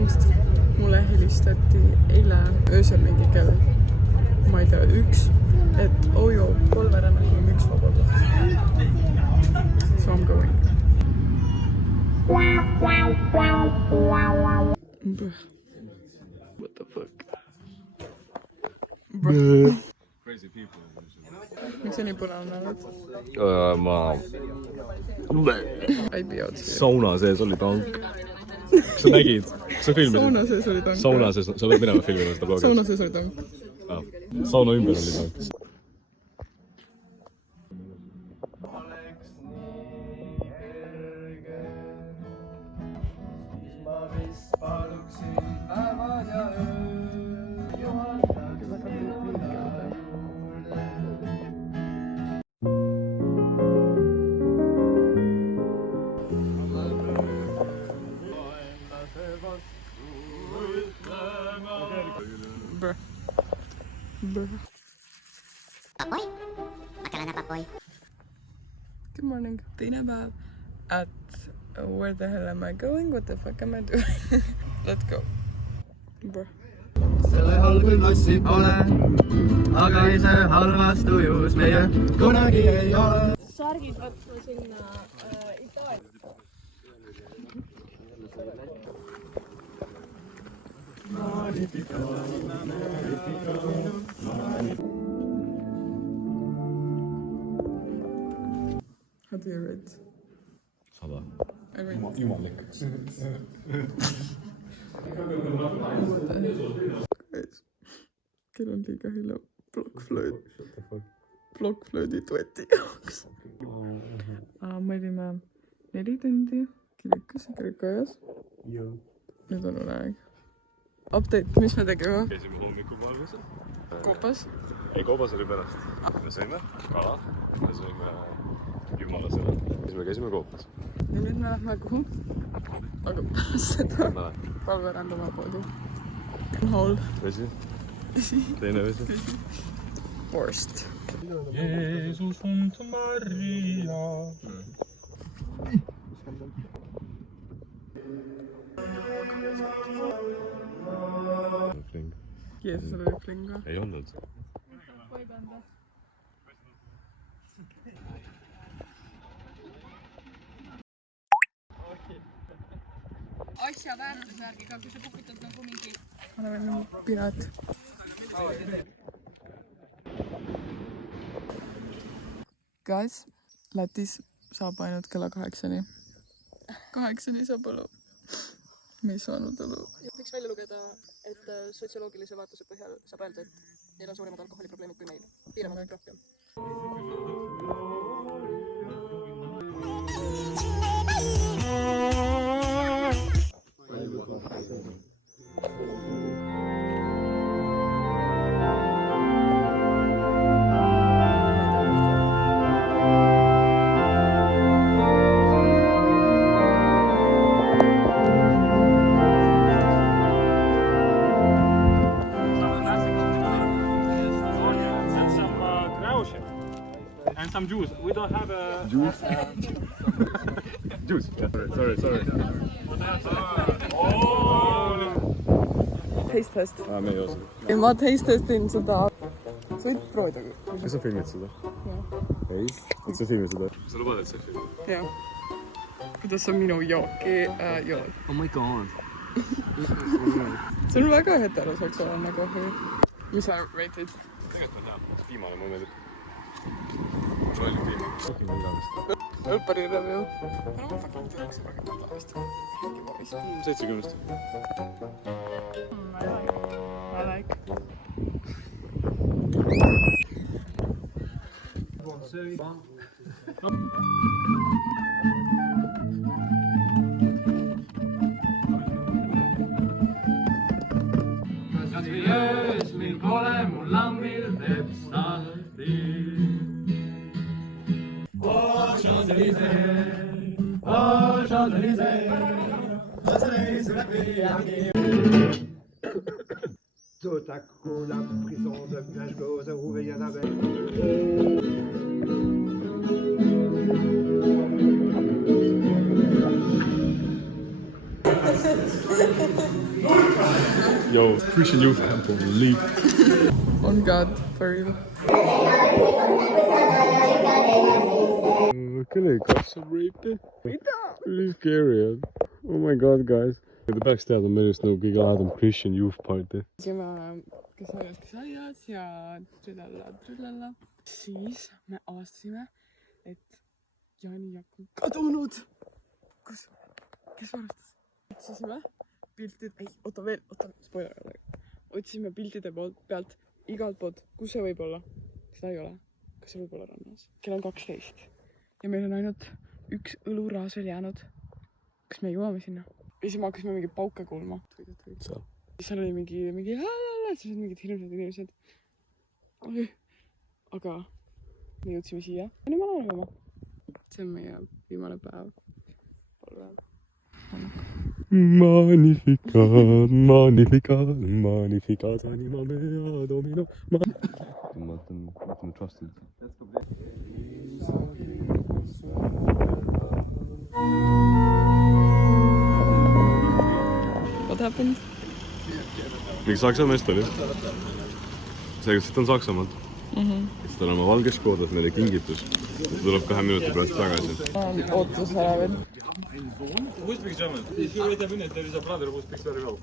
põhimõtteliselt mulle helistati eile öösel mingi kell, ma ei tea, 1, et joo, Polverännaku on 1 vaba koht. So I'm going. What the fuck? Crazy people. Miks sa nii põnev oled? Ma... Sauna sees oli tank. Kas sa nägid? Kas sa filmisid? Sauna sees oli tank. Sauna sees, sa pead minema filmima seda blogis. Sauna sees oli tank. Sauna ümber oli tank. Papoy? Akala na papoy. Good morning. Teine päev at where the hell am I going? What the fuck am I doing? Let's go. Selle halb lossi pole, aga ise halvas tujus meie kunagi ei ole. Särgid võtma sinna Itaalia. How do you rate? 100. I rate. Jumallik. Kell on liiga hilja blokkflöödi dueti jaoks. Me olime 4 tundi kirikus ja kirikuajas. Nüüd on uneaeg. Update, mis me tegime? Käisime hommikuvalgusel. Koopas? Ei, koobas oli pärast. Me sõime kala, me sõime jumalasele. Siis me käisime koopas. Ja nüüd me lähme kuhu? Aga pärast seda Polverännamaa poodi. Hall. Vesi. Teine vesi. Worst. Jeesus und Maria. Jeesus oli flinga. Ei olnud. Asja väärtusvärgiga, kui sa kuputad nagu mingi... Oleme nagu pirat. Guys, Lätis saab ainult kella 8-ni. 8-ni saab õlu. Me ei saanud õlu. Võiks välja lugeda, et sotsioloogilise vaatuse põhjal saab öelda, et neil on suuremad alkoholiprobleemid kui meil. Piiravad rohkem. And some juice. We don't have a juice. Juice. Yeah. Sorry. Taste test. Me ei osa. Ma taste testin seda. Sa võid proovida. Kas sa filmid seda? Ei. Et sa filmid seda? Sa lubad, et sa filmid? Jah. Kuidas sa minu jooki jood? Oh my god. See on väga heteroseksuaalne kohvi. Mis sa rated? Tegelikult ma tean. Viimane mulle meeldib. Rollin viimane. Fucking igamist. Õppari review. Aga ma fucking teeks väga madalist. Mingi vormis. 70. I like. Kas või öös, mil pole mul lambil teeb salti. Oh, Champs-Élysées, oh, Champs-Élysées, Champs-Élysées, la vie. Tout à coup, la prison devient close, ouvrier avec. Yo, Christian Youth Camp on Leap. On God, for real. Kyllä ei katso rape. Mitä? Really scary. Oh my god, guys. The backstage on meelest nagu kõige lahedam Christian Youth Party. Kes olid aias ja trillalla. Siis me avastasime, et Jaani Jaak on kadunud. Kus? Kes varastas? Otsisime piltid, spoiler alert. Otsisime piltide pealt igalt poolt, kus see võib olla. Seda ei ole. Kas see võib olla rannas? Kell on 12. Ja meil on ainult üks õluraas veel jäänud. Kas me jõuame sinna? Ja siis me hakkasime mingi pauke kuulma. Seal. Seal oli mingi siis olid mingid hirmsad inimesed. Aga me jõudsime siia. Ja nüüd ma olen olema. See on meie viimane päev. Magnificat, magnificat, anima mea, domino. Ma ütlen trusted. What happened? Mingi saksa meest oli. See, kes siit on Saksamaalt. Siis tal on oma valges koodas meile kingitus. Ta tuleb 2 minuti pärast tagasi. Ootus ära veel. Who speaks German? If you wait a minute, there is a brother who speaks very well.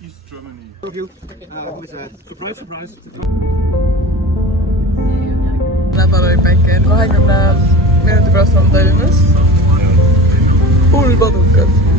East Germany. Who is that? Surprise, surprise. Nädal oli päike. 20 minuti pärast on Tallinnas. Hull padukad.